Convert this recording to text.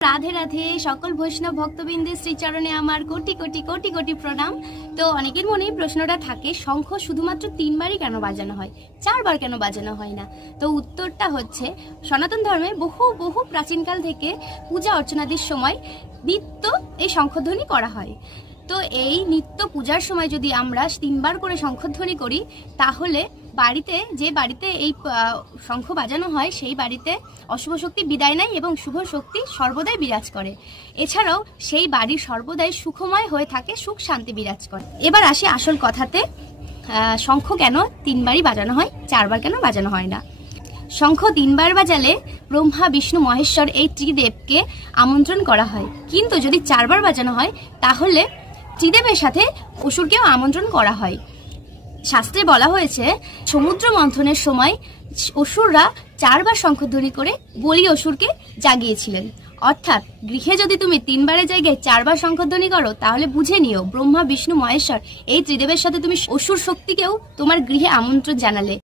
রাধে রাধে সকল বৈষ্ণব ভক্তবৃন্দের শ্রীচরণে আমার কোটি কোটি কোটি কোটি প্রণাম। তো অনেকের মনেই প্রশ্নটা থাকে, শঙ্খ শুধুমাত্র 3 বারই কেন বাজানো হয়, 4 বার কেন বাজানো হয় না? তো উত্তরটা হচ্ছে, সনাতন ধর্মে বহু বহু প্রাচীনকাল থেকে পূজা অর্চনাদির সময় নিত্য এই শঙ্খধ্বনি করা হয়। তো এই নিত্য পূজার সময় যদি আমরা 3 বার করে শঙ্খধ্বনি করি, তাহলে যে বাড়িতে এই শঙ্খ বাজানো হয় সেই বাড়িতে অশুভ শক্তি বিদায় নেয় এবং শুভ শক্তি সর্বদাই বিরাজ করে। এছাড়াও সেই বাড়ি সর্বদাই সুখময় হয়ে থাকে, সুখ শান্তি বিরাজ করে। এবার আসি আসল কথাতে, শঙ্খ কেন 3 বারই বাজানো হয়, 4 বার কেন বাজানো হয় না? শঙ্খ 3 বার বাজালে ব্রহ্মা বিষ্ণু মহেশ্বর এই ত্রিদেবকে আমন্ত্রণ করা হয়, কিন্তু যদি 4 বার বাজানো হয় তাহলে ত্রিদেবের সাথে অসুরকেও আমন্ত্রণ করা হয়। শাস্ত্রে বলা হয়েছে, সমুদ্র মন্থনের সময় অসুররা 4 বার শঙ্খধ্বনি করে বলি অসুরকে জাগিয়েছিলেন। অর্থাৎ গৃহে যদি তুমি 3 বারের জায়গায় 4 বার শঙ্খধ্বনি করো, তাহলে বুঝে নিও ব্রহ্মা বিষ্ণু মহেশ্বর এই ত্রিদেবের সাথে তুমি অসুর শক্তিকেও তোমার গৃহে আমন্ত্রণ জানালে।